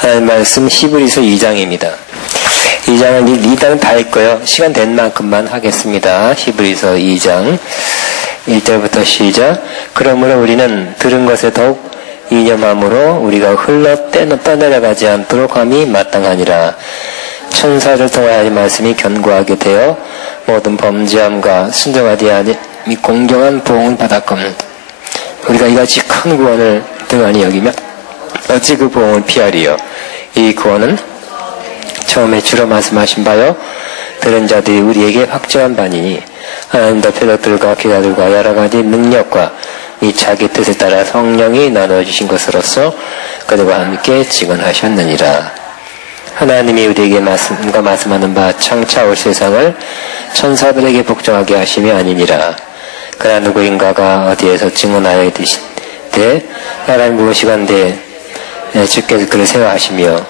하나님 말씀 히브리서 2장입니다. 2장은 2장은 다 읽고요. 시간 된 만큼만 하겠습니다. 히브리서 2장 1절부터 시작. 그러므로 우리는 들은 것에 더욱 이념함으로 우리가 흘러 떠내려가지 않도록 함이 마땅하니라. 천사를 통하여 이 말씀이 견고하게 되어 모든 범죄함과 순종하지 아니 공정한 보응을 받았거늘 우리가 이같이 큰 구원을 등한히 여기며 어찌 그 보응을 피하리요. 이 구원은 처음에 주로 말씀하신 바요 들은 자들이 우리에게 확정한 바니니 하나님도 표적들과 기사들과 여러 가지 능력과 이 자기 뜻에 따라 성령이 나눠주신 것으로서 그들과 함께 증언하셨느니라. 하나님이 우리에게 말씀하는 바 창차 올 세상을 천사들에게 복종하게 하심이 아니니라. 그러나 누구인가가 어디에서 증언하여 이르시되 나란 무엇이건대 주께서 그를 세워하시며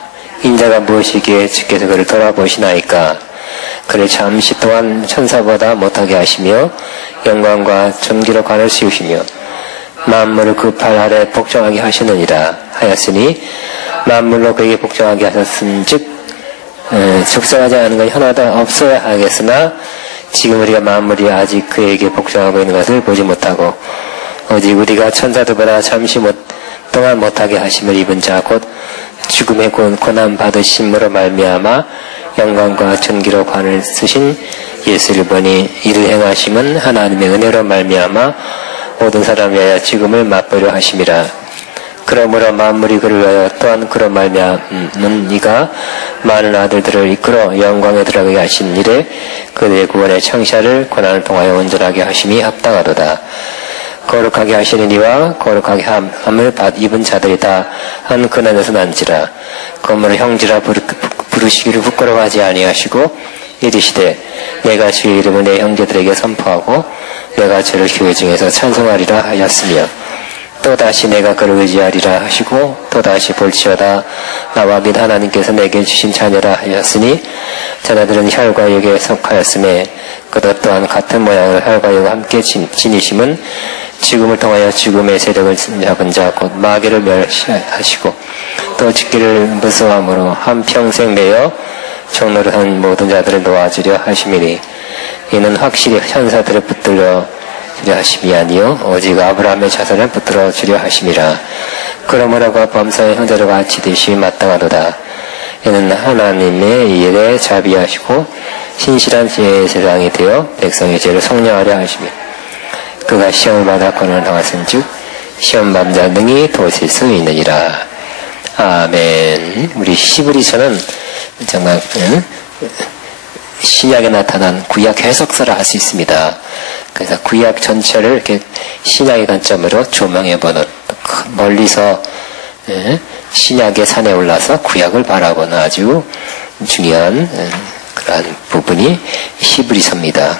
인자가 무엇이기에 주께서 그를 돌아보시나이까. 그를 잠시 동안 천사보다 못하게 하시며 영광과 존귀로 관을 씌우시며 만물을 그 팔 아래 복종하게 하시느니라 하였으니 만물로 그에게 복종하게 하셨은즉 축성하지 않은 건 하나도 없어야 하겠으나 지금 우리가 만물이 아직 그에게 복종하고 있는 것을 보지 못하고 오직 우리가 천사들보다 잠시 동안 못하게 하심을 입은 자 곧 죽음의 고난 받으심으로 말미암아 영광과 존귀로 관을 쓰신 예수를 보니 이를 행하심은 하나님의 은혜로 말미암아 모든 사람을 위하여 죽음을 맛보려 하심이라. 그러므로 만물이 그를 위하여 또한 그로 말미암은 이가 많은 아들들을 이끌어 영광에 들어가게 하신 일에 그들의 구원의 창시를 고난을 통하여 온전하게 하심이 합당하도다. 거룩하게 하시는 이와 거룩하게 함을 입은 자들이 다 한 근원에서 난지라. 그러므로 형제라 부르시기를 부끄러워하지 아니하시고 이르시되 내가 주의 이름을 내 형제들에게 선포하고 내가 저를 교회 중에서 찬송하리라 하였으며 또다시 내가 그를 의지하리라 하시고 또다시 볼지어다 나와 및 하나님께서 내게 주신 자녀라 하였으니 자녀들은 혈과 육에 속하였음에 그것 또한 같은 모양으로 혈과 육과 함께 지니심은 죽음을 통하여 죽음의 세력을 잡은 자 곧 마귀를 멸시하시고 또 죽기를 무서워함으로 한평생 내어 종로를 한 모든 자들을 놓아주려 하심이니 이는 확실히 천사들을 붙들려 주려 하심이 아니요 오직 아브라함의 자손을 붙들어 주려 하심이라. 그러므로 그 범사의 형제를 같이 되심이 마땅하도다. 이는 하나님의 일에 자비하시고 신실한 지혜의 세상이 되어 백성의 죄를 속량하려 하심이 그가 시험을 받아 고난을 당하신즉 시험 받는 자 능히 도우실 수 있느니라. 아멘. 우리 히브리서는 정말 신약에 나타난 구약 해석서를 할 수 있습니다. 그래서 구약 전체를 이렇게 신약의 관점으로 조명해보는 멀리서 신약의 산에 올라서 구약을 바라보는 아주 중요한 그러한 부분이 히브리서입니다.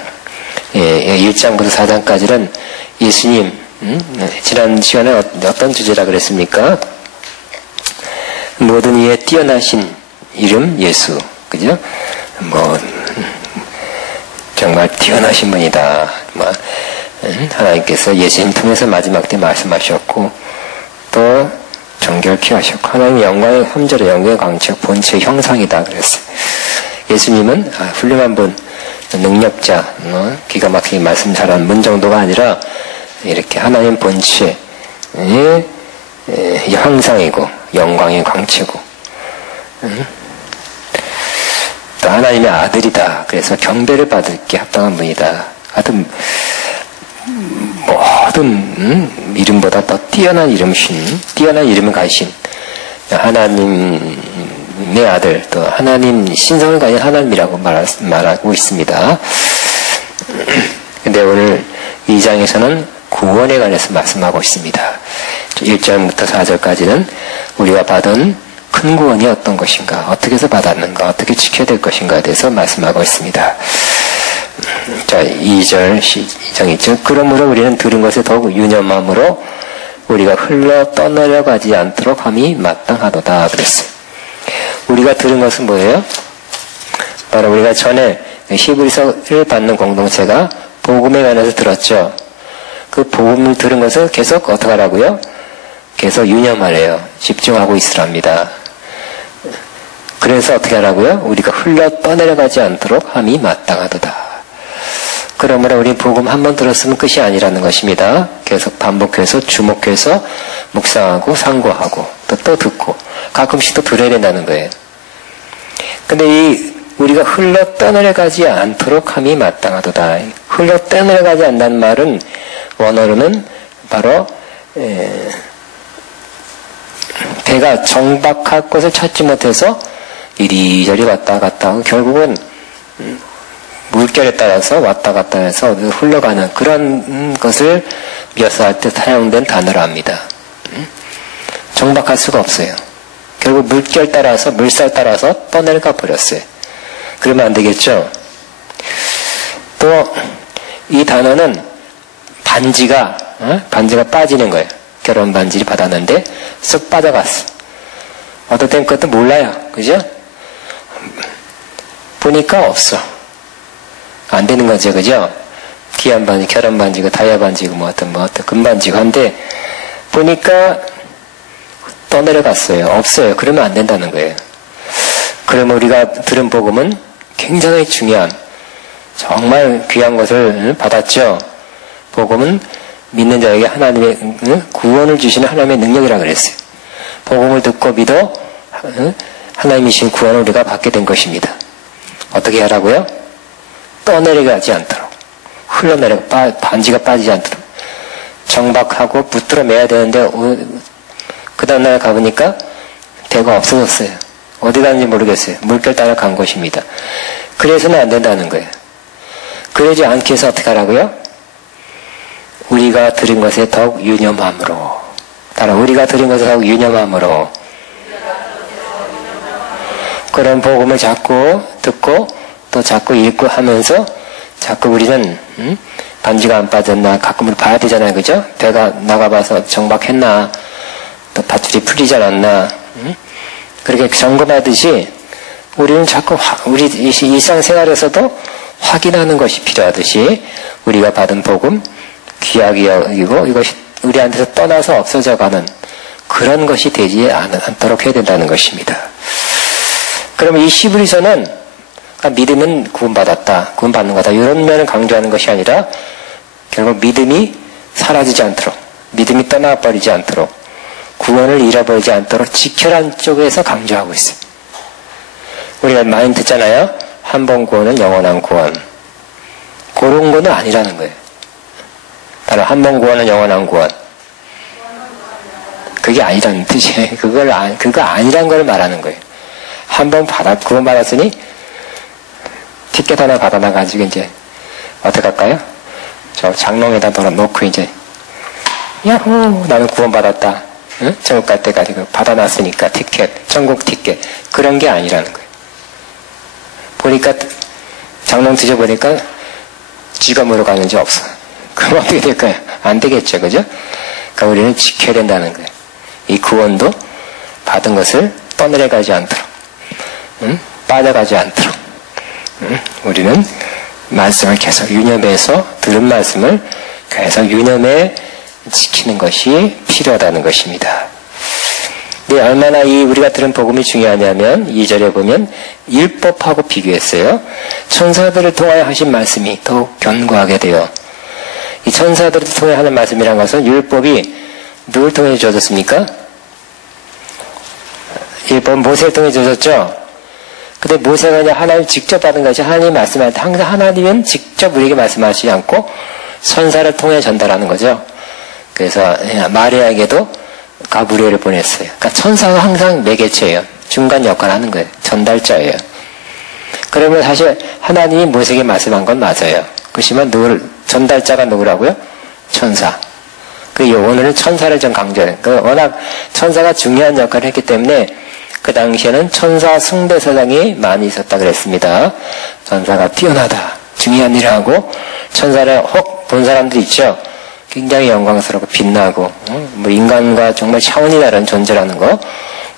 1장부터 4장까지는 예수님 지난 시간에 어떤 주제라 그랬습니까? 모든 이에 뛰어나신 이름 예수, 그죠? 정말 뛰어나신 분이다. 하나님께서 예수님 통해서 마지막 때 말씀하셨고 또 정결케 하셨고 하나님의 영광의 함절의 영광의 광채 본체의 형상이다 그랬어요. 예수님은 훌륭한 분, 능력자, 기가 막히게 말씀 잘하는 분 정도가 아니라 이렇게 하나님 본체의 형상이고 영광의 광채고 또 하나님의 아들이다. 그래서 경배를 받을게 합당한 분이다. 하여튼 모든 이름보다 더 뛰어난 이름을 가신 하나님의 아들, 또 하나님 신성을 가진 하나님이라고 말하고 있습니다. 근데 오늘 2장에서는 구원에 관해서 말씀하고 있습니다. 1절부터 4절까지는 우리가 받은 큰 구원이 어떤 것인가, 어떻게 해서 받았는가, 어떻게 지켜야 될 것인가에 대해서 말씀하고 있습니다. 자, 2장 2절. 그러므로 우리는 들은 것에 더욱 유념함으로 우리가 흘러 떠내려가지 않도록 함이 마땅하도다 그랬어요. 우리가 들은 것은 뭐예요? 바로 우리가 전에 히브리서를 받는 공동체가 복음에 관해서 들었죠. 그 복음을 들은 것을 계속 어떻게 하라고요? 계속 유념하래요. 집중하고 있으랍니다. 그래서 어떻게 하라고요? 우리가 흘러 떠내려가지 않도록 함이 마땅하도다. 그러므로 우리 복음 한 번 들었으면 끝이 아니라는 것입니다. 계속 반복해서 주목해서 묵상하고 상고하고 또 듣고 가끔씩 또 들어야 된다는 거예요. 근데 우리가 흘러 떠내려가지 않도록 함이 마땅하도다. 흘러 떠내려가지 않는다는 말은 원어로는 바로 배가 정박할 곳을 찾지 못해서 이리저리 왔다 갔다 하고 결국은 물결에 따라서 왔다 갔다 해서 흘러가는 그런 것을 묘사할 때 사용된 단어로 합니다. 정박할 수가 없어요. 결국 물결 따라서 물살 따라서 떠내려가 버렸어요. 그러면 안 되겠죠. 또 이 단어는 반지가 빠지는 거예요. 결혼 반지를 받았는데 쓱 빠져갔어. 어떨 땐 그것도 몰라요. 그죠? 보니까 없어. 안 되는 거죠. 그죠? 귀한 반지, 결혼 반지고 다이아 반지고 뭐 어떤 금반지고 한데 보니까 떠내려갔어요. 없어요. 그러면 안 된다는 거예요. 그러면 우리가 들은 복음은 굉장히 중요한 정말 귀한 것을 받았죠. 복음은 믿는 자에게 하나님의 구원을 주시는 하나님의 능력이라 그랬어요. 복음을 듣고 믿어 하나님이 주신 구원을 우리가 받게 된 것입니다. 어떻게 하라고요? 떠내려가지 않도록 흘러내려가 반지가 빠지지 않도록 정박하고 붙들어 매야 되는데 그 다음날 가보니까 배가 없어졌어요. 어디 갔는지 모르겠어요. 물결 따라 간 것입니다. 그래서는 안 된다는 거예요. 그러지 않기 위해서 어떻게 하라고요? 우리가 들은 것에 더욱 유념함으로 따라 우리가 들은 것에 더욱 유념함으로 그런 복음을 자꾸 듣고 또 자꾸 읽고 하면서 자꾸 우리는 반지가 안 빠졌나 가끔은 봐야 되잖아요. 그죠? 배가 나가봐서 정박했나 또 밧줄이 풀리지 않았나 그렇게 점검하듯이 우리는 자꾸 우리 일상생활에서도 확인하는 것이 필요하듯이 우리가 받은 복음 귀하게 여기고 이것이 우리한테서 떠나서 없어져가는 그런 것이 되지 않도록 해야 된다는 것입니다. 그러면 이 히브리서는 믿음은 구원받았다, 구원받는 거다 이런 면을 강조하는 것이 아니라 결국 믿음이 사라지지 않도록 믿음이 떠나버리지 않도록 구원을 잃어버리지 않도록 지켜라는 쪽에서 강조하고 있어요. 우리가 많이 듣잖아요. 한 번 구원은 영원한 구원. 그런 거는 아니라는 거예요. 따로 한 번 구원은 영원한 구원. 그게 아니라는 뜻이에요. 그거 아니란 걸 말하는 거예요. 한 번 구원 받았으니 티켓 하나 받아놔가지고 이제 어떻게 할까요? 저 장롱에다 놓고 이제 야호 나는 구원 받았다. 응? 천국 갈 때까지 받아놨으니까 티켓, 천국 티켓 그런 게 아니라는 거예요. 보니까 장롱 뒤져보니까 지갑으로 가는지 없어. 그럼 어떻게 될까요? 안 되겠죠, 그죠? 그러니까 우리는 지켜야 된다는 거예요. 이 구원도 받은 것을 떠내려가지 않도록, 빠져가지 않도록, 우리는 말씀을 계속 유념해서 들은 말씀을 계속 유념해 지키는 것이 필요하다는 것입니다. 네, 얼마나 우리가 들은 복음이 중요하냐면 2절에 보면 율법하고 비교했어요. 천사들을 통하여 하신 말씀이 더욱 견고하게 돼요. 이 천사들을 통해 하는 말씀이란 것은 율법이 누굴 통해 주어졌습니까? 율법은 모세를 통해 주어졌죠. 근데 모세가 그냥 하나님 직접 받은 것이 하나님 말씀할 때 항상 하나님은 직접 우리에게 말씀하시지 않고 천사를 통해 전달하는 거죠. 그래서 마리아에게도 가브리엘을 보냈어요. 그러니까 천사가 항상 매개체예요. 중간 역할을 하는 거예요. 전달자예요. 그러면 사실 하나님이 모세에게 말씀한 건 맞아요. 그렇지만 전달자가 누구라고요? 천사. 오늘은 천사를 좀 강조해요. 워낙 천사가 중요한 역할을 했기 때문에 그 당시에는 천사 숭배사상이 많이 있었다 그랬습니다. 천사가 뛰어나다. 중요한 일을 하고 천사를 혹 본 사람들 있죠. 굉장히 영광스럽고 빛나고 뭐 인간과 정말 차원이 다른 존재라는 거.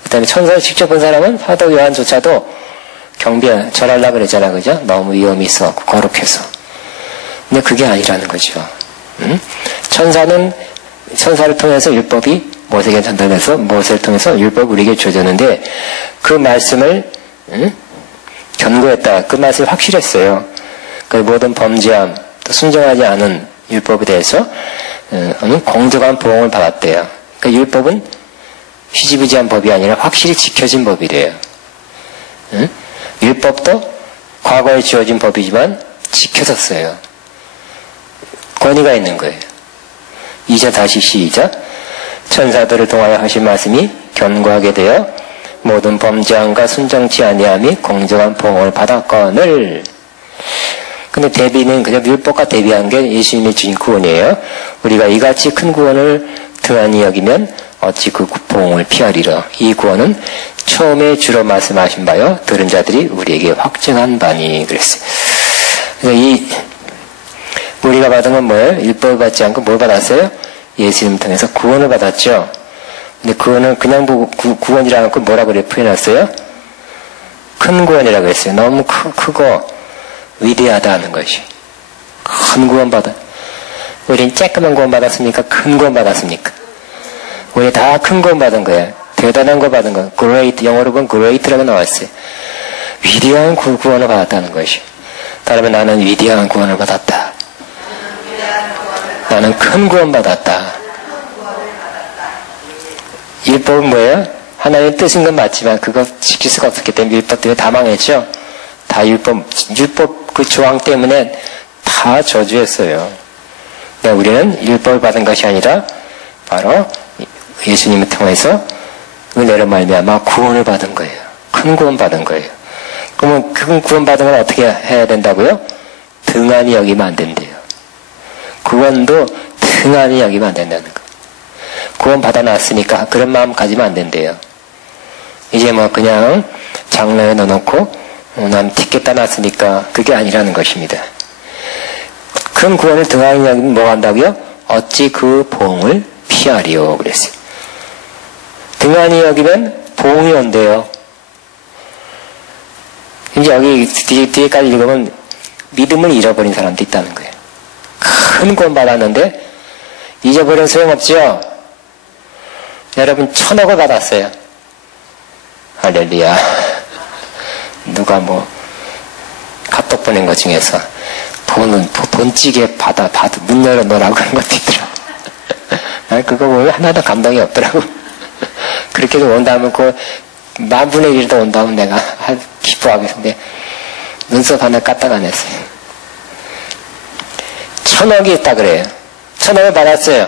그 다음에 천사를 직접 본 사람은 사도 요한조차도 절하려고 그랬잖아. 그죠? 너무 위험이 있어 거룩해서. 근데 그게 아니라는 거죠. 천사를 통해서 율법이 모세에게 전달돼서 모세를 통해서 율법이 우리에게 주어졌는데 그 말씀을 응? 견고했다. 그 맛을 확실했어요. 그 모든 범죄함, 또 순종하지 않은 율법에 대해서 공정한 보응을 받았대요. 그 율법은 휘지부지한 법이 아니라 확실히 지켜진 법이래요. 응? 율법도 과거에 지어진 법이지만 지켜졌어요. 권위가 있는 거예요. 이제 다시 시작. 천사들을 통하여 하신 말씀이 견고하게 되어 모든 범죄함과 순정치 아니함이 공정한 보응을 받았거늘. 근데 대비는 그냥 율법과 대비한 게 예수님이 주신 구원이에요. 우리가 이같이 큰 구원을 등한히 여기면 어찌 그 보응을 피하리라. 이 구원은 처음에 주로 말씀하신 바요 들은 자들이 우리에게 확증한 바니 그랬어요. 그래서 우리가 받은 건 뭐예요? 율법을 받지 않고 뭘 받았어요? 예수님 통해서 구원을 받았죠. 근데 구원은 그냥 보고 구원이라는 걸 뭐라고 표현했어요? 큰 구원이라고 했어요. 너무 크고 위대하다는 것이. 큰 구원 받아. 우린 쬐끄만 구원 받았습니까? 큰 구원 받았습니까? 우리 다 큰 구원 받은 거예요. 대단한 거 받은 거. great, 영어로 보면 great라고 나왔어요. 위대한 구원을 받았다는 것이. 따르면 나는 위대한 구원을 받았다. 나는 큰 구원 받았다. 율법은 뭐예요? 하나님의 뜻인 건 맞지만 그거 지킬 수가 없었기 때문에 율법 때문에 다 망했죠. 다 율법 그 조항 때문에 다 저주했어요. 근데 우리는 율법을 받은 것이 아니라 바로 예수님을 통해서 은혜로 말미암아 구원을 받은 거예요. 큰 구원 받은 거예요. 그러면 큰 구원 받은 건 어떻게 해야 된다고요? 등한히 여기면 안 된대요. 구원도 등한히 여기면 안 된다는 거. 구원 받아놨으니까 그런 마음 가지면 안 된대요. 이제 뭐 그냥 장로에 넣어놓고 난 티켓 따놨으니까 그게 아니라는 것입니다. 큰 구원을 등한히 여기면 뭐 한다고요? 어찌 그 보응을 피하리요 그랬어요. 등한히 여기면 보응이 온대요. 이제 여기 뒤에까지 읽으면 믿음을 잃어버린 사람도 있다는 거예요. 큰 구원 받았는데 잊어버리면 소용없죠. 여러분 1000억을 받았어요. 할렐루야. 누가 뭐 카톡 보낸 것 중에서 본찌개 받아 문 열어놓으라고 하는 것도 있더라고. 난 그거 보면 하나도 감동이 없더라고. 그렇게 해서 온다면 그 10,000,000,000의 1도 온다면 내가 기뻐하겠는데 눈썹 하나 까딱 안 했어요. 1000억이 있다 그래요. 1000억을 받았어요.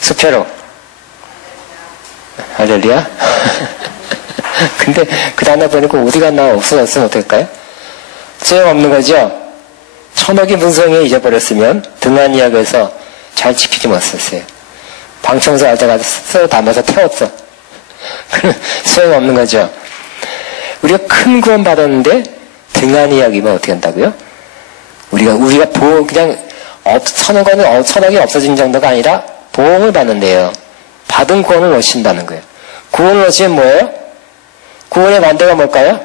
수표로. 할렐루야. 근데 그 다음에 보니까 어디 갔나 없어졌으면 어떨까요? 소용없는 거죠. 1000억이 문성에 잊어버렸으면 등한이약에서 잘 지키지 못했어요. 방청소 할 때 가서 썰어 담아서 태웠어. 그럼 소용없는 거죠. 우리가 큰 구원 받았는데 등한이약이면 어떻게 한다고요? 우리가 그냥 1000억이 없어진 정도가 아니라 보응을 받는데요. 받은 구원을 놓친다는 거예요. 구원을 놓치면 뭐예요? 구원의 반대가 뭘까요?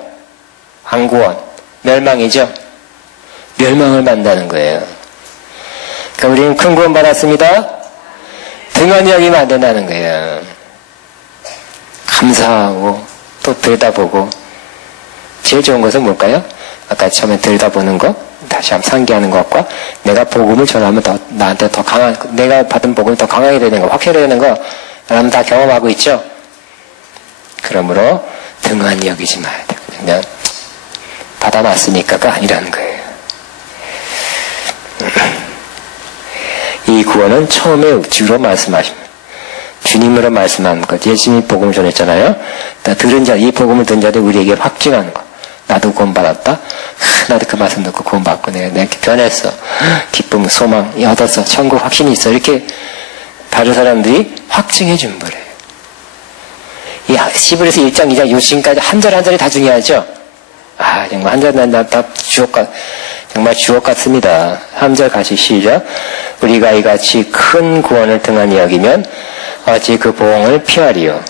안구원, 멸망이죠. 멸망을 받는다는 거예요. 그러니까 우리는 큰 구원 받았습니다. 등한히 여기면 안 된다는 거예요. 감사하고 또 들여다보고 제일 좋은 것은 뭘까요? 아까 처음에 들여다보는 거, 다시 한번 상기하는 것과 내가 복음을 전하면 나한테 더 강한, 내가 받은 복음이 더 강하게 되는 거, 확실해지는 거, 여러분 다 경험하고 있죠? 그러므로 등한히 여기지 마야 돼요. 그냥 받아놨으니까가 아니라는 거예요. 이 구원은 처음에 주로 말씀하십니다. 주님으로 말씀하는 것. 예수님이 복음을 전했잖아요. 들은 자, 이 복음을 듣는 자들 우리에게 확증하는 것. 나도 구원받았다. 나도 그 말씀 듣고 구원받고 내가 이렇게 변했어. 기쁨, 소망, 얻었어. 천국 확신이 있어. 이렇게 다른 사람들이 확증해 준 거래요. 이 시브리서 1장, 2장, 요신까지 한 절 한 절이 다 중요하죠. 아, 정말 한 절 다 정말 주옥 같습니다. 3절 같이 시작. 우리가 이같이 큰 구원을 등한히 여기면 어찌 그 보응을 피하리요.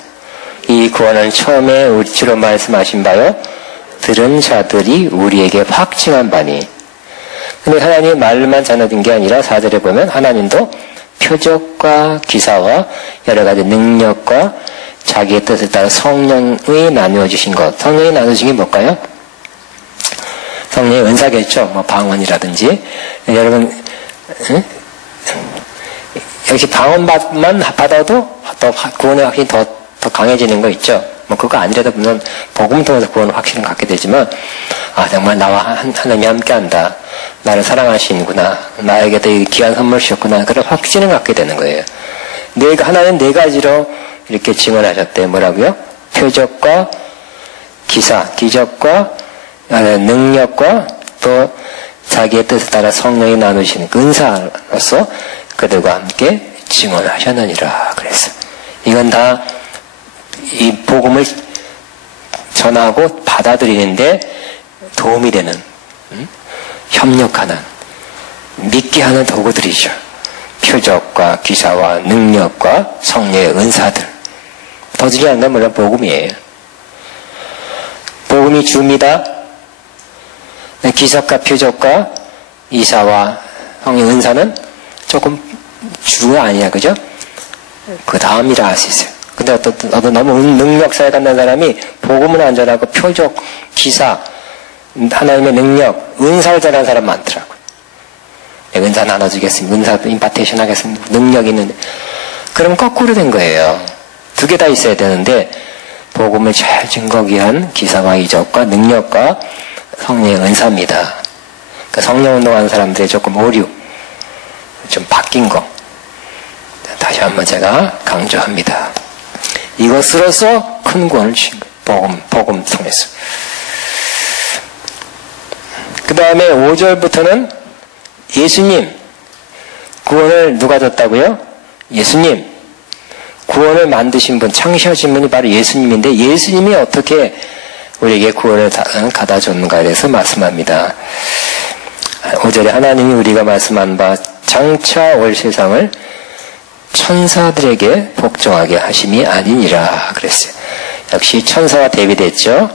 이 구원은 처음에 우리 주로 말씀하신 바요. 들은 자들이 우리에게 확증한 바니. 근데 하나님의 말만 전해진 게 아니라 4절에 보면 하나님도 표적과 기사와 여러 가지 능력과 자기의 뜻을 따라 성령이 나누어 주신 것. 성령이 나누신 게 뭘까요? 성령의 은사겠죠. 뭐 방언이라든지. 여러분, 응? 역시 방언만 받아도 더 구원의 확신이 더 강해지는 거 있죠. 뭐 그거 아니라도 물론 복음을 통해서 구원의 확신을 갖게 되지만, 아 정말 나와 하나님이 함께한다. 나를 사랑하시는구나. 나에게도 이 귀한 선물 주셨구나. 그런 확신을 갖게 되는 거예요. 하나는 네 가지로 이렇게 증언하셨대요. 뭐라고요? 표적과 기사, 기적과 능력과 또 자기의 뜻에 따라 성령이 나누시는 은사로서 그들과 함께 증언하셨느니라 그랬어요. 이건 다 이 복음을 전하고 받아들이는데 도움이 되는, 협력하는, 믿게 하는 도구들이죠. 표적과 기사와 능력과 성령의 은사들. 더 중요한 건 물론 복음이에요. 복음이 주입니다. 기사과 표적과 이사와 성령의 은사는 조금 주가 아니야, 그죠? 그 다음이라 할 수 있어요. 근데 어떤 너무 능력사에 갖는 사람이 복음을 안 전하고 표적, 기사, 하나님의 능력, 은사를 전하는 사람 많더라고요. 은사 나눠주겠습니다. 은사 임파테이션 하겠습니다. 능력 있는데. 그럼 거꾸로 된 거예요. 두 개 다 있어야 되는데 복음을 잘 증거하기 위한 기사와 이적과 능력과 성령의 은사입니다. 그러니까 성령 운동하는 사람들의 조금 오류, 좀 바뀐 거 다시 한번 제가 강조합니다. 이것으로서 큰 구원을 주신 거예요. 복음 통해서. 그 다음에 5절부터는 예수님, 구원을 누가 줬다고요? 예수님, 구원을 만드신 분, 창시하신 분이 바로 예수님인데 예수님이 어떻게 우리에게 구원을 가다 줬는가에 대해서 말씀합니다. 5절에 하나님이 우리가 말씀한 바 장차 올 세상을 천사들에게 복종하게 하심이 아니니라 그랬어요. 역시 천사와 대비됐죠.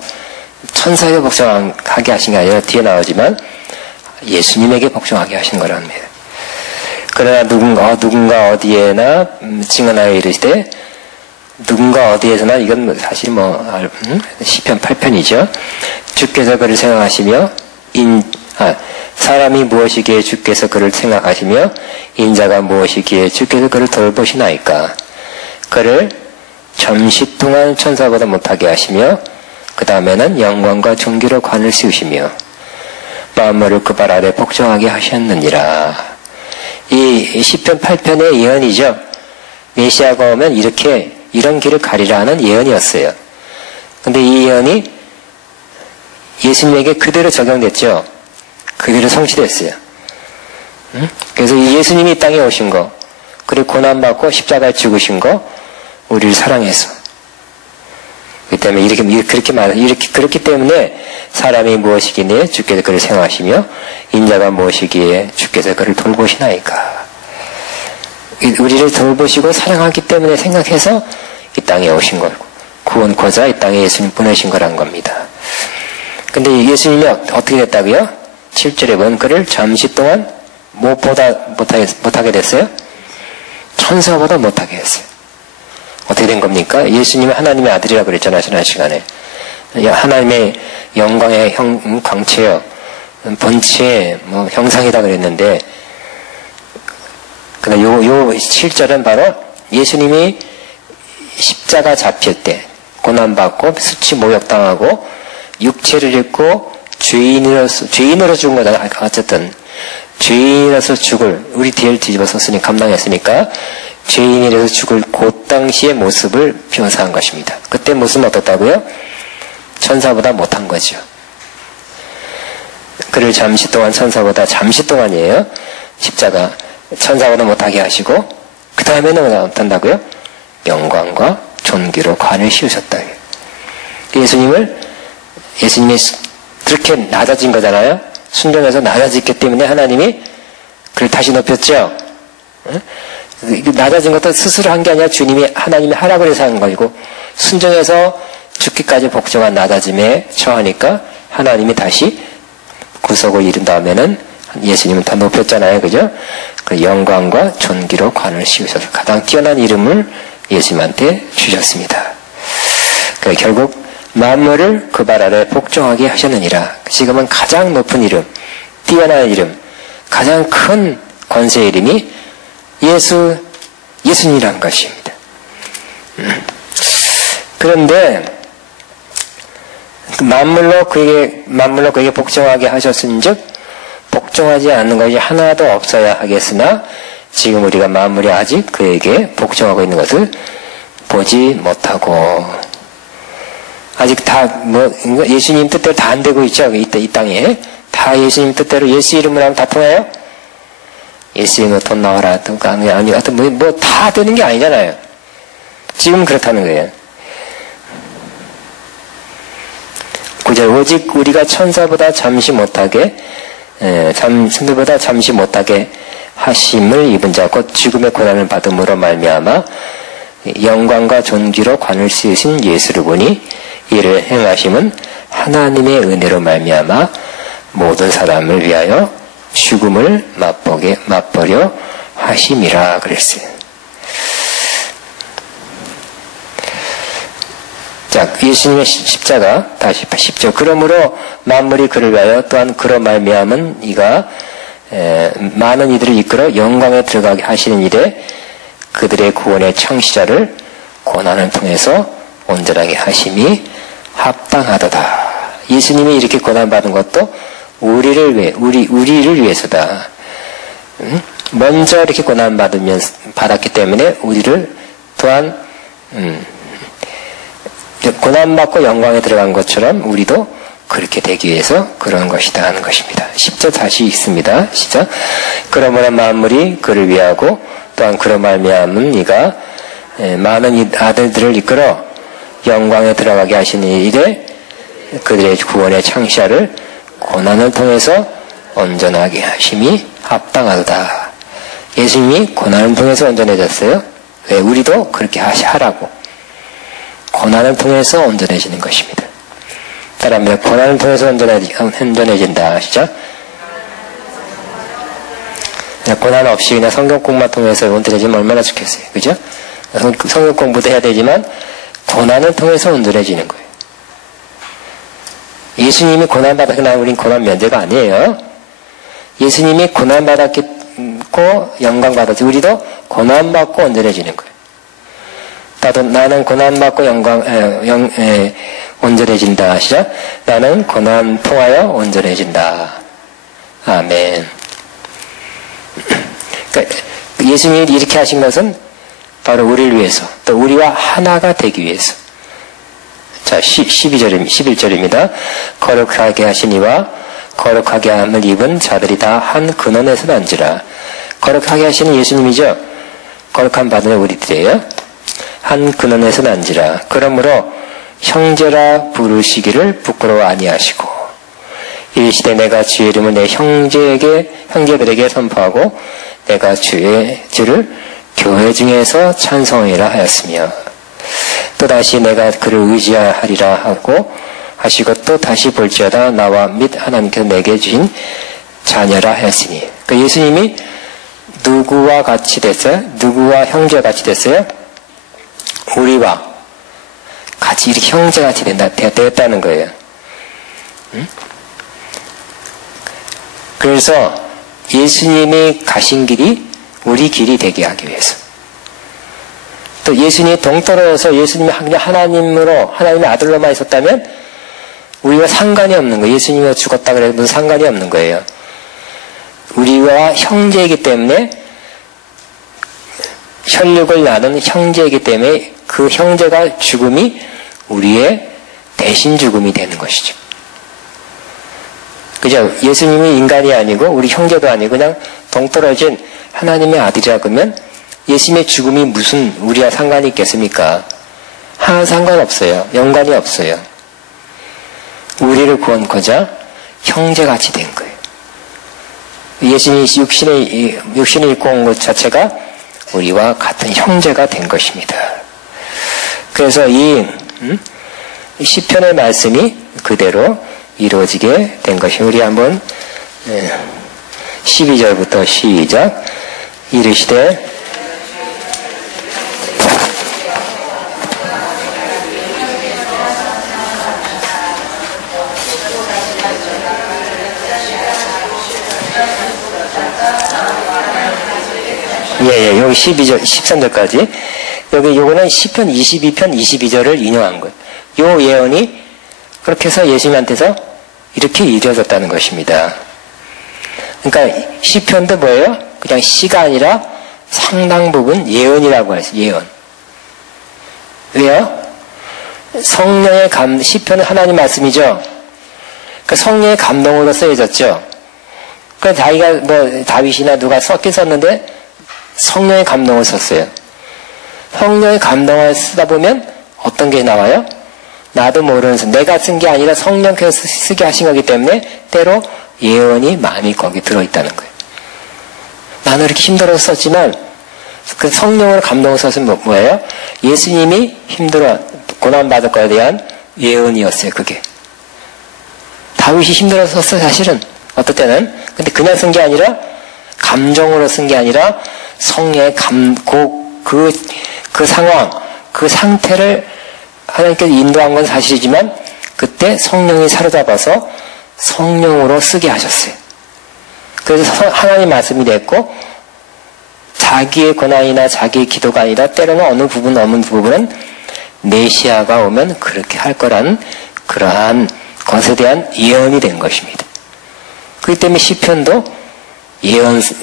천사에게 복종하게 하신 게 아니라 뒤에 나오지만 예수님에게 복종하게 하신 거랍니다. 그러나 누군가 어디에나 증언하여 이르시되, 누군가 어디에서나, 이건 사실 시편 8편이죠. 주께서 그를 생각하시며 사람이 무엇이기에 주께서 그를 생각하시며 인자가 무엇이기에 주께서 그를 돌보시나이까. 그를 잠시 동안 천사보다 못하게 하시며 그 다음에는 영광과 존귀로 관을 씌우시며 만물을 그 발 아래 복종하게 하셨느니라. 이 시편 8편의 예언이죠. 메시아가 오면 이런 길을 가리라 하는 예언이었어요. 근데 이 예언이 예수님에게 그대로 적용됐죠. 그대로 성취됐어요. 그래서 이 예수님이 이 땅에 오신 거, 그리고 고난받고 십자가에 죽으신 거, 우리를 사랑해서. 그렇기 때문에 그렇기 때문에 사람이 무엇이기에 주께서 그를 생각하시며 인자가 무엇이기에 주께서 그를 돌보시나이까. 우리를 돌보시고 사랑하기 때문에 생각해서 이 땅에 오신 거고, 구원코자 이 땅에 예수님 보내신 거란 겁니다. 근데 예수님이 어떻게 됐다고요? 7절에 보면 그를 잠시 동안 못하게 됐어요? 천사보다 못하게 했어요. 어떻게 된 겁니까? 예수님은 하나님의 아들이라고 그랬잖아요, 지난 시간에. 하나님의 영광의 광채요, 본체의 형상이다 그랬는데, 근데 요 7절은 바로 예수님이 십자가 잡힐 때, 고난받고 수치 모욕당하고 육체를 입고 죄인으로 죽은 거잖아요. 어쨌든 죄인으로서 죽을, 우리 뒤를 뒤집어 썼으니 감당했으니까 죄인이라서 죽을 그 당시의 모습을 묘사한 것입니다. 그때 모습은 어떻다고요? 천사보다 못한 거죠. 그를 잠시 동안, 천사보다 잠시 동안이에요. 십자가 천사보다 못하게 하시고 그 다음에는 어떤다고요? 영광과 존귀로 관을 씌우셨다. 예수님이 그렇게 낮아진 거잖아요. 순종해서 낮아졌기 때문에 하나님이 그를 다시 높였죠. 낮아진 것도 스스로 한 게 아니라 하나님이 하라고 해서 한 거고, 순종해서 죽기까지 복종한 낮아짐에 처하니까 하나님이 다시 구속을 이룬 다음에는 예수님은 다 높였잖아요. 그죠? 그 영광과 존귀로 관을 씌우셔서 가장 뛰어난 이름을 예수님한테 주셨습니다. 결국 만물을 그 발 아래 복종하게 하셨느니라. 지금은 가장 높은 이름, 뛰어난 이름, 가장 큰 권세의 이름이 예수님이란 것입니다. 그런데 만물로 그에게 복종하게 하셨은즉 복종하지 않는 것이 하나도 없어야 하겠으나 지금 우리가 만물이 아직 그에게 복종하고 있는 것을 보지 못하고 아직 다 예수님 뜻대로 다 안 되고 있죠. 이 땅에 다 예수님 뜻대로 예수 이름으로 하면 다 통해요? 예수 이름으로 돈 나와라 아니 하여튼 뭐 다 되는 게 아니잖아요. 지금 그렇다는 거예요. 9절 오직 우리가 천사보다 잠시 못하게 하심을 입은 자 곧 죽음의 고난을 받음으로 말미암아 영광과 존귀로 관을 씌우신 예수를 보니 이를 행하심은 하나님의 은혜로 말미암아 모든 사람을 위하여 죽음을 맛보려 하심이라 그랬어요. 자, 예수님의 십자가 다시 10절 그러므로 만물이 그를 위하여 또한 그로 말미암은 이가 많은 이들을 이끌어 영광에 들어가게 하시는 일에 그들의 구원의 청시자를 고난을 통해서 온전하게 하심이 합당하도다. 예수님이 이렇게 고난받은 것도 우리를 위해서다. 먼저 이렇게 받았기 때문에 우리를 또한 고난받고 영광에 들어간 것처럼 우리도 그렇게 되기 위해서 그런 것이다 하는 것입니다. 10절 다시 읽습니다. 시작. 그러므로 만물이 그를 위하고 또한 그로 말미암은 이가 많은 아들들을 이끌어 영광에 들어가게 하시는 일에 그들의 구원의 창시자를 고난을 통해서 온전하게 하심이 합당하다. 예수님이 고난을 통해서 온전해졌어요. 왜? 우리도 그렇게 하라고. 고난을 통해서 온전해지는 것입니다. 따라합니다. 고난을 통해서 온전해진다. 아시죠? 고난 없이 그냥 성경 공부만 통해서 온전해지면 얼마나 좋겠어요. 그죠? 성경 공부도 해야 되지만 고난을 통해서 온전해지는 거예요. 예수님이 고난받았고 우린 고난 면제가 아니에요. 예수님이 고난받았고 영광받았지 우리도 고난받고 온전해지는 거예요. 나는 고난받고 온전해진다. 하시죠? 나는 고난 통하여 온전해진다. 아멘. 그러니까 예수님이 이렇게 하신 것은 바로 우리를 위해서, 또 우리와 하나가 되기 위해서. 자, 11절입니다. 거룩하게 하시니와 거룩하게 함을 입은 자들이 다 한 근원에서 난지라. 거룩하게 하시는 예수님이죠. 거룩함 받은 우리들이에요. 한 근원에서 난지라. 그러므로 형제라 부르시기를 부끄러워 아니하시고 이르시되 내가 주의 이름을 내 형제들에게 선포하고 내가 주를 교회 중에서 찬송하리라 하였으며 또다시 내가 그를 의지하리라 하고 하시고 또 다시 볼지어다 나와 및 하나님께서 내게 주신 자녀라 하였으니. 그러니까 예수님이 누구와 같이 됐어요? 누구와 형제와 같이 됐어요? 우리와 같이 이렇게 형제같이 되었다는 거예요. 그래서 예수님이 가신 길이 우리 길이 되게 하기 위해서. 또 예수님이 동떨어져서 예수님이 하나님의 아들로만 있었다면 우리와 상관이 없는 거예요. 예수님이 죽었다 그래도 무슨 상관이 없는 거예요. 우리와 형제이기 때문에 혈육을 나눈 형제이기 때문에 그 형제가 죽음이 우리의 대신 죽음이 되는 것이죠. 그죠? 예수님이 인간이 아니고 우리 형제도 아니고 그냥 동떨어진 하나님의 아들이라 그러면 예수님의 죽음이 무슨 우리와 상관이 있겠습니까? 하나 상관없어요. 연관이 없어요. 우리를 구원코자 형제같이 된 거예요. 예수님이 육신을 입고 온 것 자체가 우리와 같은 형제가 된 것입니다. 그래서 이 시편의 말씀이 그대로 이루어지게 된 것이 우리 한번 12절부터 시작. 이르시되 예, 여기 12절, 13절까지. 여기 요거는 시편 22편 22절을 인용한 거예요. 요 예언이 그렇게 해서 예수님한테서 이렇게 이루어졌다는 것입니다. 그러니까 시편도 뭐예요? 그냥 시가 아니라 상당 부분 예언이라고 해서 예언. 왜요? 성령의 시편은 하나님 말씀이죠. 그러니까 성령의 감동으로 쓰여졌죠. 그러니까 자기가 다윗이나 누가 썼긴 썼는데 성령의 감동을 썼어요. 성령의 감동을 쓰다 보면 어떤 게 나와요? 나도 모르는 내가 쓴 게 아니라 성령께서 쓰게 하신 거기 때문에 때로 예언이 많이 거기 들어있다는 거예요. 나는 이렇게 힘들어서 썼지만 그 성령으로 감동을 썼으면 뭐예요? 예수님이 힘들어 고난받을 거에 대한 예언이었어요. 그게 다윗이 힘들어서 썼어요. 사실은 어떨 때는. 근데 그냥 쓴 게 아니라 감정으로 쓴 게 아니라 성령의 그 상황, 그 상태를 하나님께서 인도한 건 사실이지만 그때 성령이 사로잡아서 성령으로 쓰게 하셨어요. 그래서 하나님 말씀이 됐고 자기의 고난이나 자기의 기도가 아니라 때로는 어느 부분은 메시아가 오면 그렇게 할 거라는 그러한 것에 대한 예언이 된 것입니다. 그렇기 때문에 시편도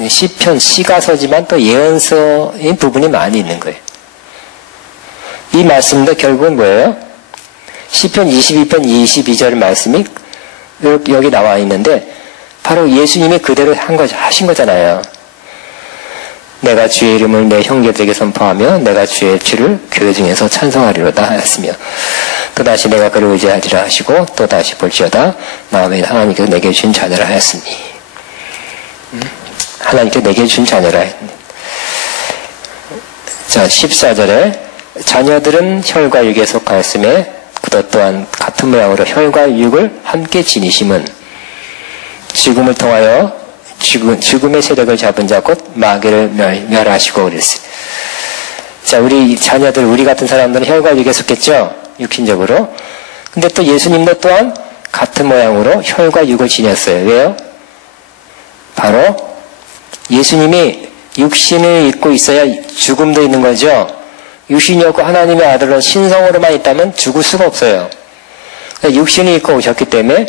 시편 시가서지만 또 예언서인 부분이 많이 있는 거예요. 이 말씀도 결국은 뭐예요? 시편 22편 22절 말씀이 여기 나와 있는데 바로 예수님이 그대로 하신 거잖아요. 내가 주의 이름을 내 형제들에게 선포하며 내가 주의 죄를 교회 중에서 찬송하리로다 하였으며 또다시 내가 그를 의지하리라 하시고 또다시 볼지어다 마음에 하나님께서 내게 주신 자녀라 하였으니 하나님께서 내게 주신 자녀라 했니. 자 14절에 자녀들은 혈과 육에 속하였음에 그것 또한 같은 모양으로 혈과 육을 함께 지니심은 죽음을 통하여 죽음의 세력을 잡은 자 곧 마귀를 멸하시고 그랬어요. 자, 우리 자녀들, 우리 같은 사람들은 혈과 육에 속했죠? 육신적으로. 근데 또 예수님도 또한 같은 모양으로 혈과 육을 지녔어요. 왜요? 바로 예수님이 육신을 입고 있어야 죽음도 있는 거죠. 육신이 없고 하나님의 아들로 신성으로만 있다면 죽을 수가 없어요. 그러니까 육신을 입고 오셨기 때문에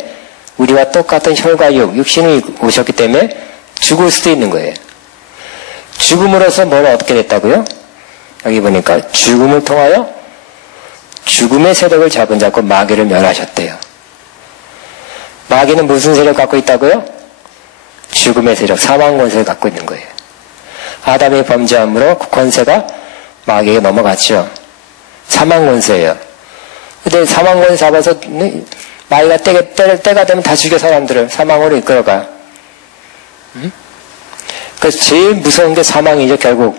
우리와 똑같은 혈과 육신을 입고 오셨기 때문에 죽을 수도 있는 거예요. 죽음으로써 뭐는 어떻게 됐다고요? 여기 보니까 죽음을 통하여 죽음의 세력을 잡은 자고 마귀를 멸하셨대요. 마귀는 무슨 세력 갖고 있다고요? 죽음의 세력, 사망 권세를 갖고 있는 거예요. 아담이 범죄함으로 그 권세가 마귀에게 넘어갔죠. 사망 권세예요. 근데 사망 권세 잡아서 마귀가 때가 되면 다 죽여 사람들을 사망으로 이끌어가. 그래서 제일 무서운 게 사망이죠, 결국.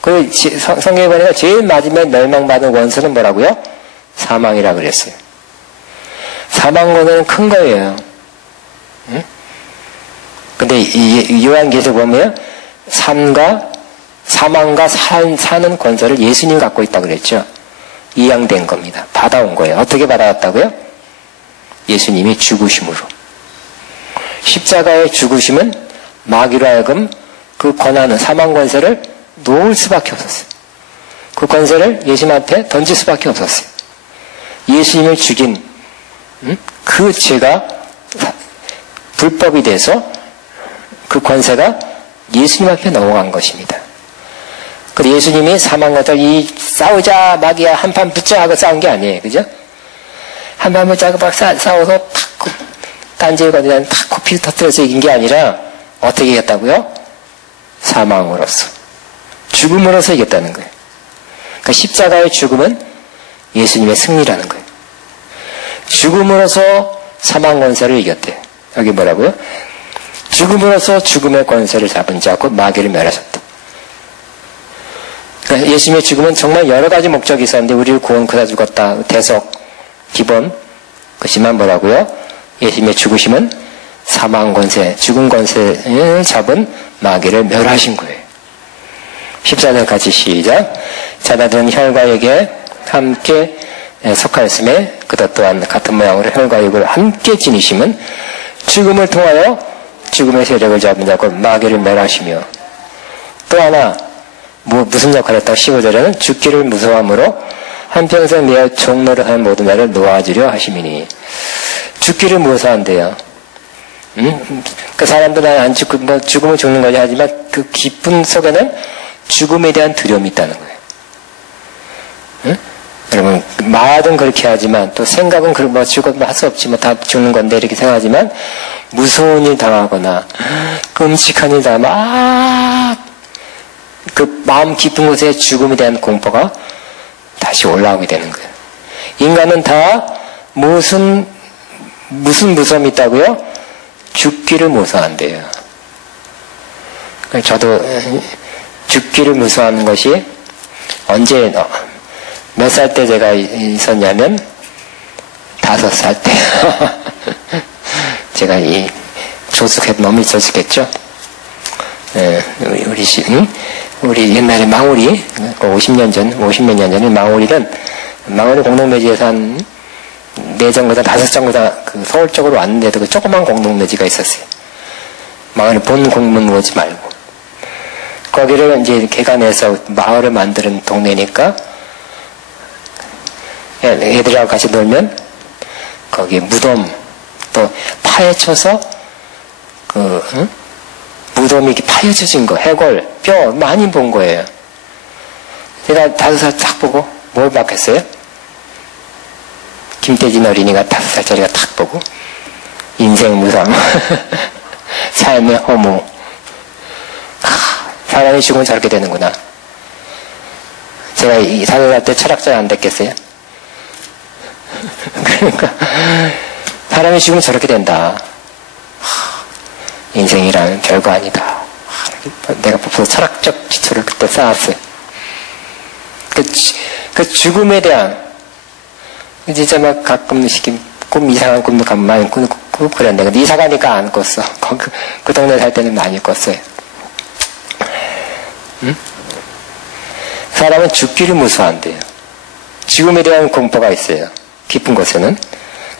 그 성경에 보니까 제일 마지막에 멸망받은 원수는 뭐라고요? 사망이라 그랬어요. 사망 권세는 큰 거예요. 근데 이 요한계시록 보면 사망과 사는 권세를 예수님이 갖고 있다고 그랬죠. 이양된 겁니다. 받아온 거예요. 어떻게 받아왔다고요? 예수님이 죽으심으로. 십자가의 죽으심은 마귀로 하여금 그 권한은 사망 권세를 놓을 수밖에 없었어요. 그 권세를 예수님 앞에 던질 수밖에 없었어요. 예수님을 죽인 그 죄가 불법이 돼서 그 권세가 예수님 앞에 넘어간 것입니다. 그래서 예수님이 사망과 싸우자 마귀야 한판 붙자 하고 싸운 게 아니에요. 그죠? 한판 붙자 하고 막 싸워서 탁 딴지거리는 탁 코피를 터뜨려서 이긴 게 아니라 어떻게 이겼다고요? 사망으로서. 죽음으로서 이겼다는 거예요. 그러니까 십자가의 죽음은 예수님의 승리라는 거예요. 죽음으로서 사망 권세를 이겼대요. 여기 뭐라고요? 죽음으로서 죽음의 권세를 잡은 자 곧 마귀를 멸하셨다. 그러니까 예수님의 죽음은 정말 여러 가지 목적이 있었는데 우리를 구원하다 죽었다. 대속, 기본. 그렇지만 뭐라고요? 예수님의 죽으심은 사망 권세, 죽음 권세를 잡은 마귀를 멸하신 거예요. 14절 같이 시작. 자녀들은 혈과 육에 함께 속하였음에 그것 또한 같은 모양으로 혈과 육을 함께 지니심은 죽음을 통하여 죽음의 세력을 잡은 자고 마귀를 멸하시며 또 하나 무슨 역할을 했다고 15절에는 죽기를 무서워함으로 한평생 매어 종로를 하는 모든 자를 놓아주려 하심이니. 죽기를 무서워한대요. 그 사람들은 안 죽고 뭐 죽으면 죽는 거지 하지만 그 기쁨 속에는 죽음에 대한 두려움이 있다는 거예요. 여러분 말은 그렇게 하지만 또 생각은 뭐 죽어도 할 수 없지 뭐 다 죽는 건데 이렇게 생각하지만 무서운 일 당하거나 끔찍한 일 당하면 그 마음 깊은 곳에 죽음에 대한 공포가 다시 올라오게 되는 거예요. 인간은 다 무슨 무서움이 있다고요? 죽기를 무서워한대요. 저도 죽기를 무서워하는 것이 언제 몇 살 때 제가 있었냐면 5살 때 제가 이 조숙해도 너무 있었겠죠. 우리 옛날에 망우리 50년 전에 망우리 공동묘지에서 한 4정거장 5정거장 그 서울 쪽으로 왔는데도 그 조그만 공동묘지가 있었어요. 마을 본 공문 오지 말고 거기를 이제 개간해서 마을을 만드는 동네니까 애들하고 같이 놀면 거기 무덤 또 파헤쳐서 무덤이 이렇게 파헤쳐진 거 해골 뼈 많이 본 거예요. 제가 5살 딱 보고 뭘 봤겠어요? 김태진 어린이가 5살짜리가 딱 보고 인생 무상 삶의 허무 사람이 죽으면 저렇게 되는구나. 제가 5살 때 철학자 안 됐겠어요? 그러니까 사람이 죽으면 저렇게 된다. 인생이란 별거 아니다. 내가 벌써 철학적 기초를 그때 쌓았어요. 그 죽음에 대한 진짜 막 가끔씩 이상한 꿈도 많이 꾸고 그랬는데 근데 이사 가니까 안 꿨어. 그 동네 살 때는 많이 꿨어요. 사람은 죽기를 무서워한대요. 죽음에 대한 공포가 있어요. 깊은 곳에는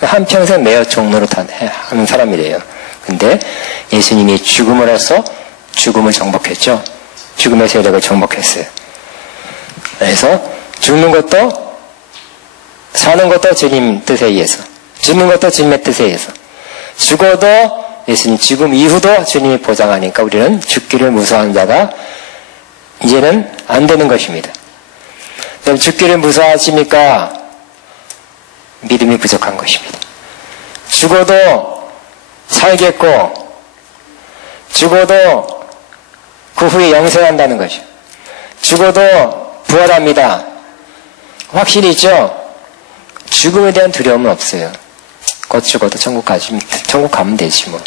한평생 매어 종로로 하는 사람이래요. 근데 예수님이 죽음으로써 죽음을 정복했죠. 죽음의 세력을 정복했어요. 그래서 죽는 것도 사는 것도 주님 뜻에 의해서 죽는 것도 주님의 뜻에 의해서 죽어도 예수님 죽음 이후도 주님이 보장하니까 우리는 죽기를 무서워하는 자가 이제는 안 되는 것입니다. 그럼 죽기를 무서워하십니까? 믿음이 부족한 것입니다. 죽어도 살겠고 죽어도 그 후에 영생한다는 것이죠. 죽어도 부활합니다. 확실히 있죠? 죽음에 대한 두려움은 없어요. 곧 죽어도 천국 가면 되지 뭐.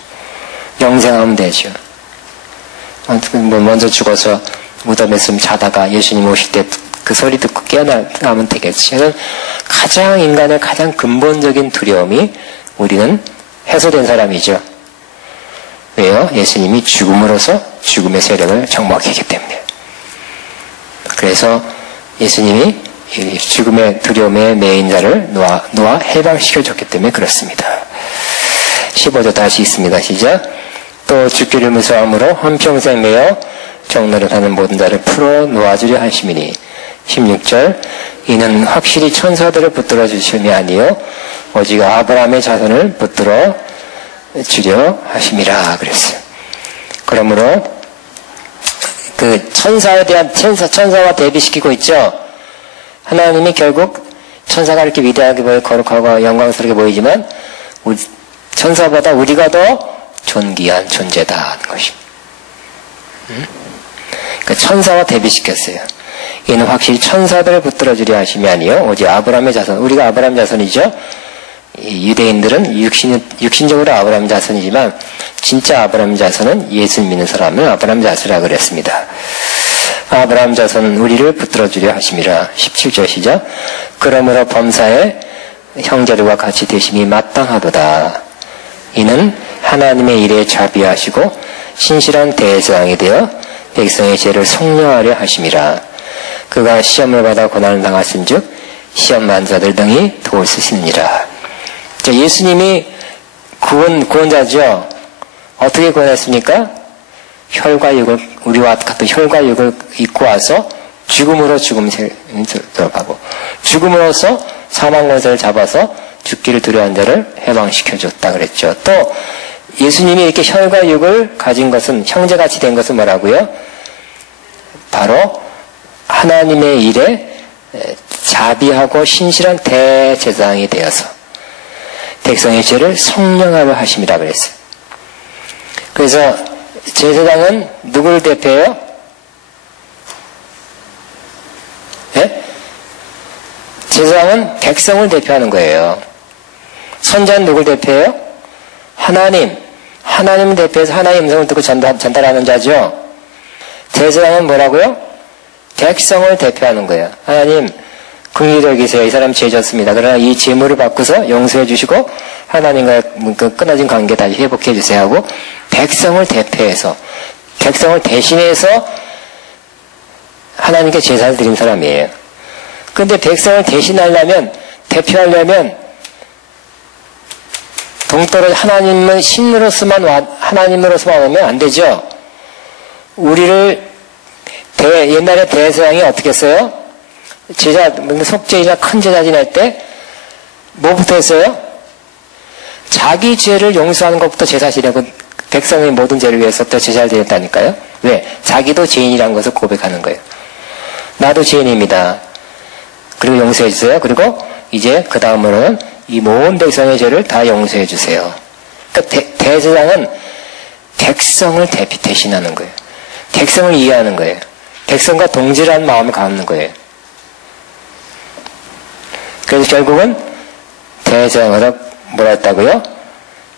영생하면 되죠. 먼저 죽어서 무덤에 있으면 자다가 예수님 오실 때 그 소리 듣고 깨어나면 되겠지. 가장 인간의 가장 근본적인 두려움이 우리는 해소된 사람이죠. 왜요? 예수님이 죽음으로써 죽음의 세력을 정복했기 때문에. 그래서 예수님이 죽음의 두려움에 매인 자를 놓아 해방시켜줬기 때문에 그렇습니다. 15절 다시 있습니다. 시작. 또 죽기를 무서워함으로 한평생 매어 종로를 하는 모든 자를 풀어 놓아주려 하심이니. 16절. 이는 확실히 천사들을 붙들어 주심이 아니요 오직 아브라함의 자손을 붙들어 주려 하심이라 그랬어요. 그러므로 그 천사에 대한 천사와 대비시키고 있죠. 하나님이 결국 천사가 이렇게 위대하게 보이고 거룩하고 영광스럽게 보이지만 천사보다 우리가 더 존귀한 존재다 하는 것입니다. 그 천사와 대비시켰어요. 이는 확실히 천사들을 붙들어주려 하심이 아니요 오직 아브라함의 자손. 우리가 아브라함 자손이죠. 유대인들은 육신적으로 아브라함 자손이지만 진짜 아브라함 자손은 예수 믿는 사람을 아브라함 자손이라고 그랬습니다. 아브라함 자손은 우리를 붙들어주려 하심이라. 17절 시작. 그러므로 범사에 형제들과 같이 되심이 마땅하도다. 이는 하나님의 일에 자비하시고 신실한 대제사장이 되어 백성의 죄를 속량하려 하심이라. 그가 시험을 받아 고난을 당하신 즉 시험 만자들 등이 도울 수 있느니라. 예수님이 구원자죠. 어떻게 구원했습니까? 혈과육을, 우리와 같은 혈과육을 입고 와서 죽음으로 죽음을 들어가고, 죽음으로써 사망 권세를 잡아서 죽기를 두려워한 자를 해방시켜줬다 그랬죠. 또 예수님이 이렇게 혈과 육을 가진 것은, 형제같이 된 것은 뭐라고요? 바로 하나님의 일에 자비하고 신실한 대제사장이 되어서 백성의 죄를 속량하려 하심이라 그랬어요. 그래서 제사장은 누구를 대표해요? 네? 제사장은 백성을 대표하는 거예요. 선자는 누굴 대표해요? 하나님을 대표해서 하나님의 음성을 듣고 전달하는 자죠. 제사장은 뭐라고요? 백성을 대표하는 거예요. 하나님, 긍휼히 여기세요. 이 사람 죄 졌습니다. 그러나 이 죄물을 바꾸서 용서해 주시고 하나님과 그 끊어진 관계 다시 회복해 주세요 하고, 백성을 대표해서, 백성을 대신해서 하나님께 제사를 드린 사람이에요. 근데 백성을 대신하려면, 대표하려면 동떨어져 하나님은 하나님으로서만 오면 안 되죠. 우리를 옛날에 대제사장이 어떻게 했어요? 속죄이나 큰 제사 지낼 때 뭐부터 했어요? 자기 죄를 용서하는 것부터 제사 지내고, 백성의 모든 죄를 위해서부터 제사를 드렸다니까요. 왜? 자기도 죄인이라는 것을 고백하는 거예요. 나도 죄인입니다. 그리고 용서해 주세요. 그리고 이제 그 다음으로는 이 모든 백성의 죄를 다 용서해 주세요. 그러니까 대제사장은 백성을 대신하는 거예요. 백성을 이해하는 거예요. 백성과 동질하는 마음을 갖는 거예요. 그래서 결국은 대제사장으로 뭐라 했다고요?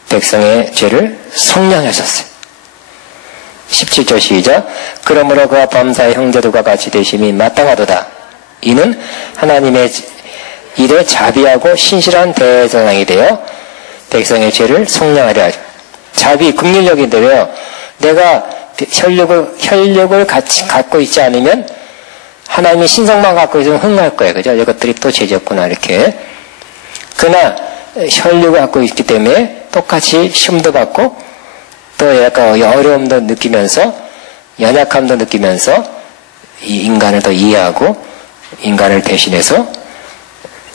백성의 죄를 속량하셨어요. 17절 시작. 그러므로 그와 범사의 형제들과 같이 되심이 마땅하도다. 이는 하나님의 일에 자비하고 신실한 대제사장이 되어 백성의 죄를 속량하려 하죠. 자비, 긍휼력인데 왜요? 내가 혈육을 같이 갖고 있지 않으면, 하나님의 신성만 갖고 있으면 흥할 거예요. 그죠? 이것들이 또 죄졌구나, 이렇게. 그러나 혈육을 갖고 있기 때문에 똑같이 시험도 받고, 또 약간 어려움도 느끼면서, 연약함도 느끼면서 이 인간을 더 이해하고 인간을 대신해서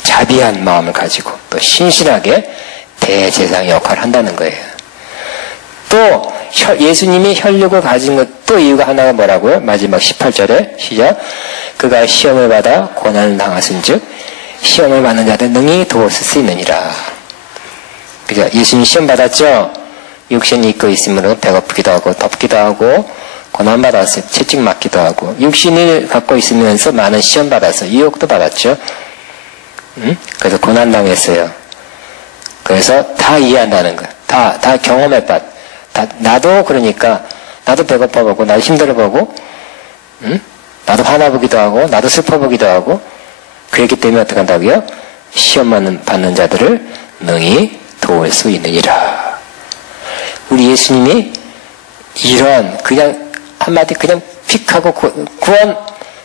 자비한 마음을 가지고 또 신실하게 대제사장 역할을 한다는 거예요. 또 예수님이 혈육을 가진 것 또 이유가 하나가 뭐라고요? 마지막 18절에 시작. 그가 시험을 받아 고난을 당하신즉 시험을 받는 자들 능히 도우실 수 있느니라. 그죠? 예수님 시험 받았죠? 육신이 입고 있으므로 배고프기도 하고 덥기도 하고 고난 받았어요. 채찍 맞기도 하고, 육신을 갖고 있으면서 많은 시험 받았어요. 유혹도 받았죠. 그래서 고난 당했어요. 그래서 다 이해한다는 거예요. 다 경험해봤. 나도 그러니까 나도 배고파 보고 나도 힘들어 보고, 나도 화나 보기도 하고 나도 슬퍼 보기도 하고, 그렇기 때문에 어떻게 한다고요? 시험 받는 자들을 능히 도울 수 있느니라. 우리 예수님이 이런 그냥 한마디 그냥 픽하고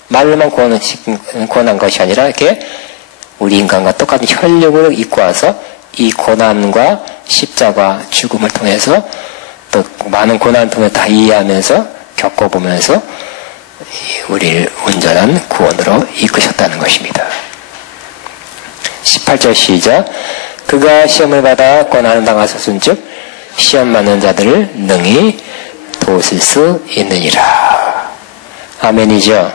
말로만 구원한 것이 아니라 이렇게 우리 인간과 똑같은 혈육을 입고 와서 이 고난과 십자가 죽음을 통해서 또 많은 고난을 통해 다 이해하면서 겪어보면서 우리를 온전한 구원으로 이끄셨다는 것입니다. 18절 시작. 그가 시험을 받아 고난을 당하셨은즉 시험 받는 자들을 능히 도우실 수 있느니라. 아멘이죠.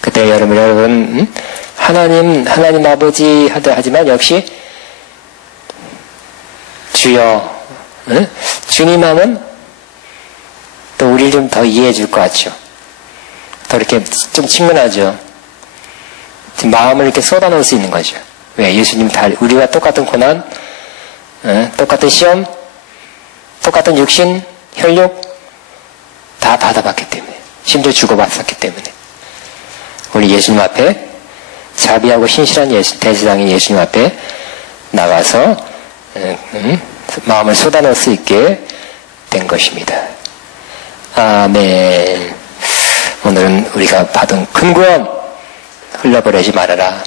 그때 여러분 하나님 아버지 하지만 역시 주여, 주님 하면 또 우리를 좀 더 이해해 줄 것 같죠. 더 이렇게 좀 친근하죠. 마음을 이렇게 쏟아놓을 수 있는 거죠. 왜? 예수님 다 우리와 똑같은 고난, 똑같은 시험, 똑같은 육신, 혈육 다 받아봤기 때문에, 심지어 주고받았기 때문에 우리 예수님 앞에 자비하고 신실한 대제사장인 예수님 앞에 나가서 마음을 쏟아낼 수 있게 된 것입니다. 아멘. 오늘은 우리가 받은 큰 구원 흘려버리지 말아라.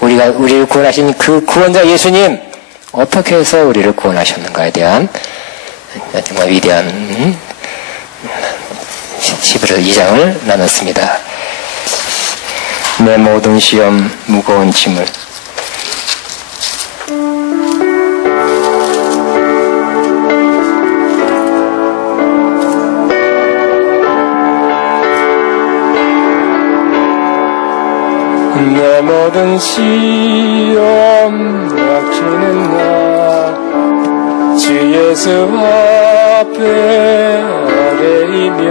우리를 구원하신 그 구원자 예수님 어떻게 해서 우리를 구원하셨는가에 대한 정말 위대한 히브리서 2장을 나눴습니다. 내 모든 시험 무거운 짐을. 내 모든 시험 약주는 나 주 예수 앞에 아래이면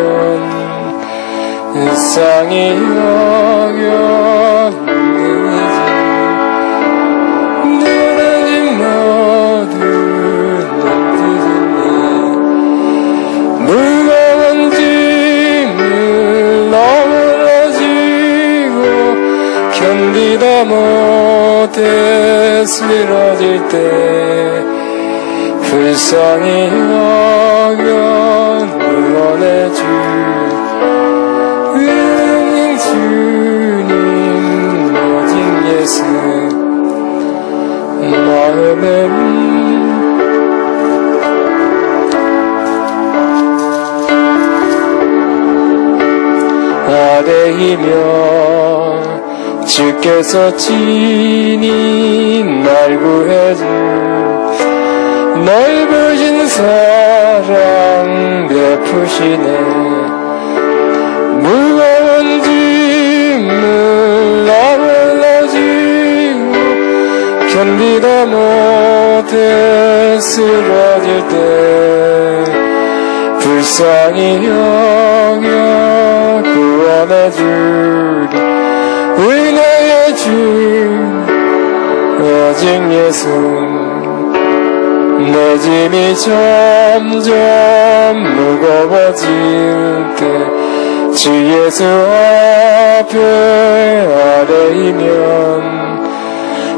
일상이 여겼는지 늘어진 모든 힘들네 무거운 짐을 넘어지고 견디다 못해 쓰러질 때 불쌍히 여겨 응원해줄 은인 주님 오직 예수 마음에 아래이며 주께서 친히 날 구해줄 넓으신 사랑 베푸시네 무거운 짐을 나올라지고 견디다 못해 쓰러질 때 불쌍히 여겨 구원해주리 은혜의 주 오직 예수 내 짐이 점점 무거워질 때 주 예수 앞에 아래이면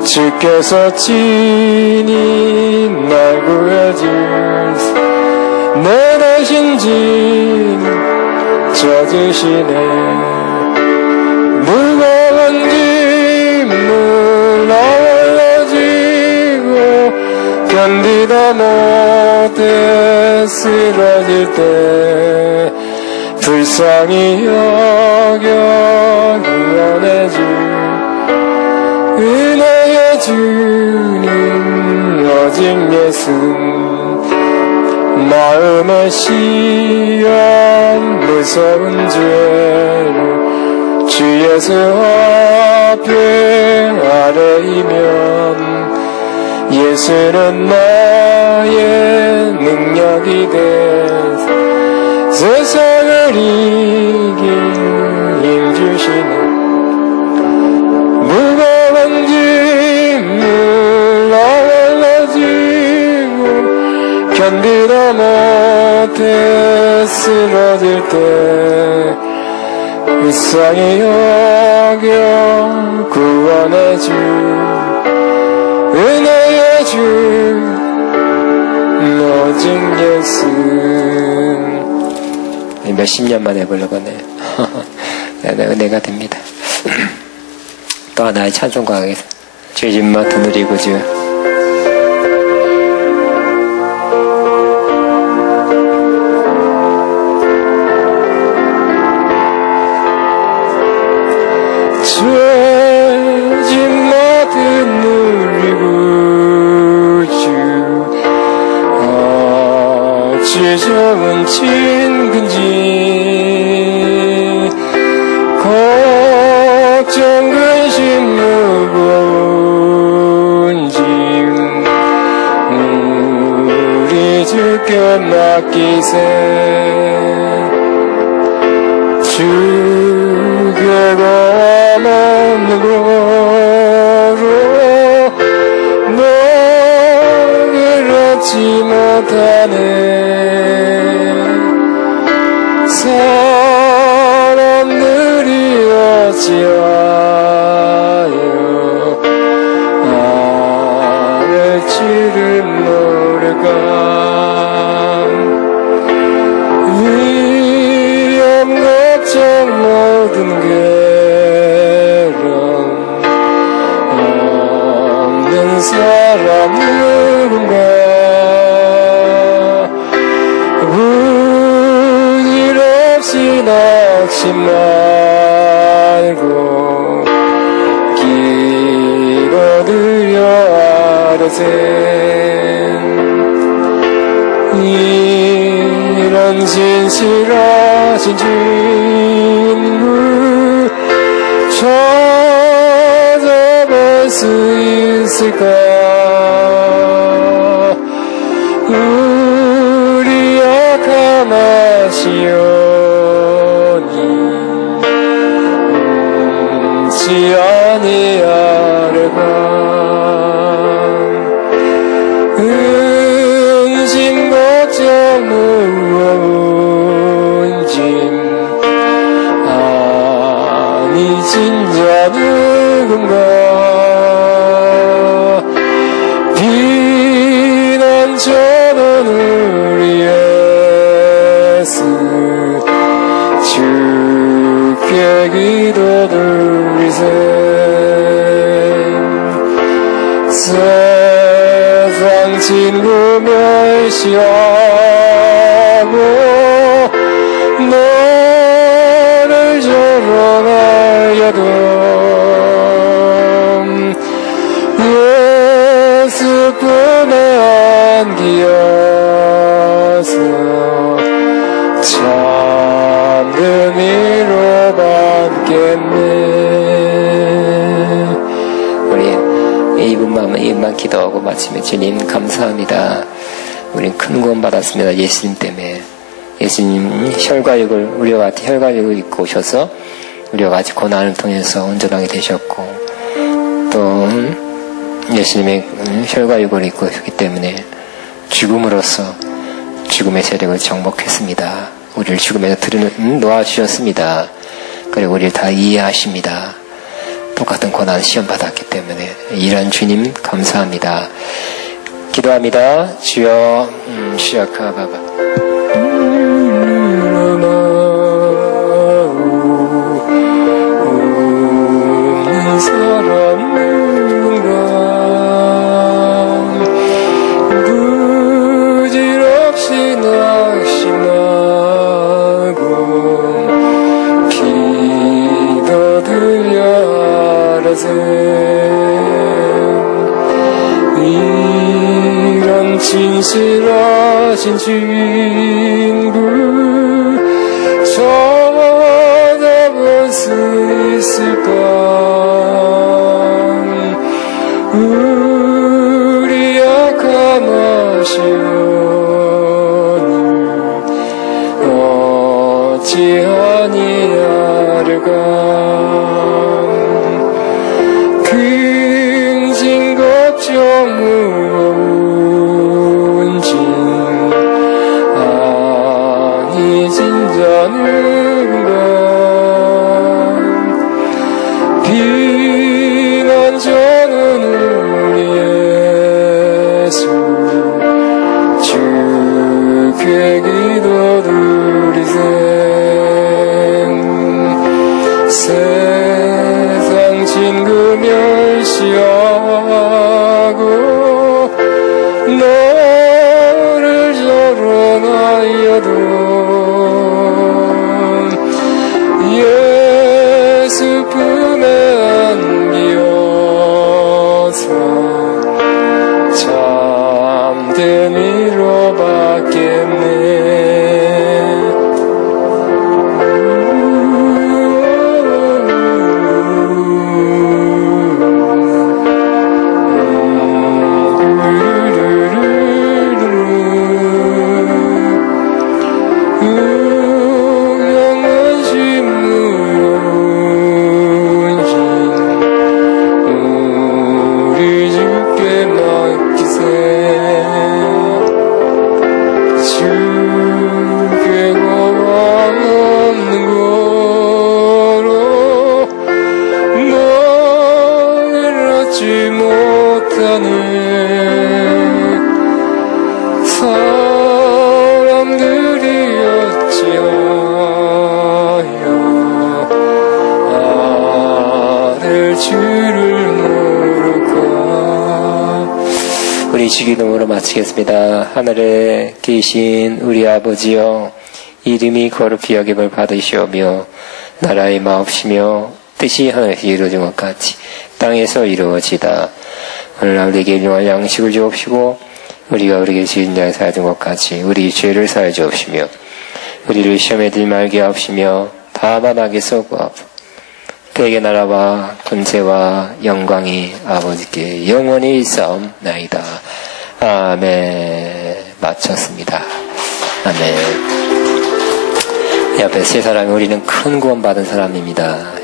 주께서 친히 날 구해줄 내 대신 짐 져주시네 무거운 짐을 나올라지고 견디다 못해 쓰러질 때 불쌍히 여겨 구원해줄 은혜의 주님 오직 예수 마음의 시험 무서운 죄를 주 예수 앞에 아래이면 예수는 나의 능력이 돼서 세상을 이길 힘 주시네 무거운 짐을 나올라지고 견디다 못해 쓰러질 때 불쌍히 여겨 구원해줄 은혜의 주 오직 예수 몇십 년 만에 불러보네 은혜가 됩니다. 또 하나의 찬송가 하겠습니다. 죄짐 맡아 누리고 주 죄짐 맡아 누리고 주 좋은 친근지 걱정 근심 무거운 짐 우리 주께 맡기세 주께 고마운 으로 너를 얻지 못하네 사람들이 어찌하여 아뢰지를 모를까 위험 걱정 모든 괴로움 없는 사람 누군가 나 이런 진실하신 주님을 찾아볼 수 있을까? 우리 약한 하시오니 지 아니하려나 근심 걱정 무거운 짐 아니 진짜 누군가 비난 저는 우리 예수 주께 기도드리세 세상 친구 멸시하고 너를 조롱하여도 예수 품에 안기어서 참된 위로 받겠네. 이분만 기도하고 마치면 주님 감사합니다. 우린 큰 구원 받았습니다. 예수님 때문에. 예수님 혈과육을 우리와 같이 혈과육을 입고 오셔서 우리와 같이 고난을 통해서 온전하게 되셨고 또 예수님의 혈과육을 입고 오셨기 때문에 죽음으로써 죽음의 세력을 정복했습니다. 우리를 죽음에서 놓아주셨습니다. 그리고 우리를 다 이해하십니다. 똑같은 고난 시험 받았기 때문에 이런 주님 감사합니다. 기도합니다. 주여 시작하바바 없는 사람인가 부질없이 낙심하고 기도 들려 이런 진실하신 친구 찾아볼 수 있을까? 우리 약한 하시오니 어찌 아니하려까? 근심 걱정 무거운 짐 아니 진짜 누군가 비난 저는 우리 예수 주께 기도드리세 세상 친구 멸시하고 너를 조롱하여도 예수 품에 안기어서 참된 위로 받겠네. 우리 주기도문으로 마치겠습니다. 하늘에 계신 우리 아버지여, 이름이 거룩히 여김을 받으시오며 나라의 마옵시며 뜻이 하늘에서 이루어진 것 같이 땅에서 이루어지다. 오늘날 우리에게 일용할 양식을 주옵시고 우리가 우리에게 지은 자에 사하던 것 같이 우리 죄를 사하여 주옵시며 우리를 시험에 들지 말게 하옵시며 다만 악에서 구하옵소서. 그에게 나라와 권세와 영광이 아버지께 영원히 있사옵나이다. 아멘. 마쳤습니다. 아멘. 옆에 세 사람이 우리는 큰 구원 받은 사람입니다.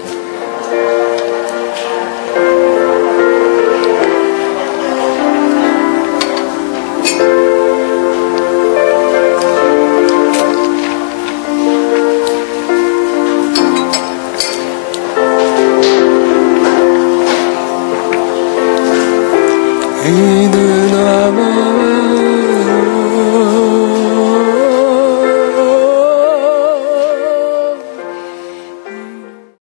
이는 아마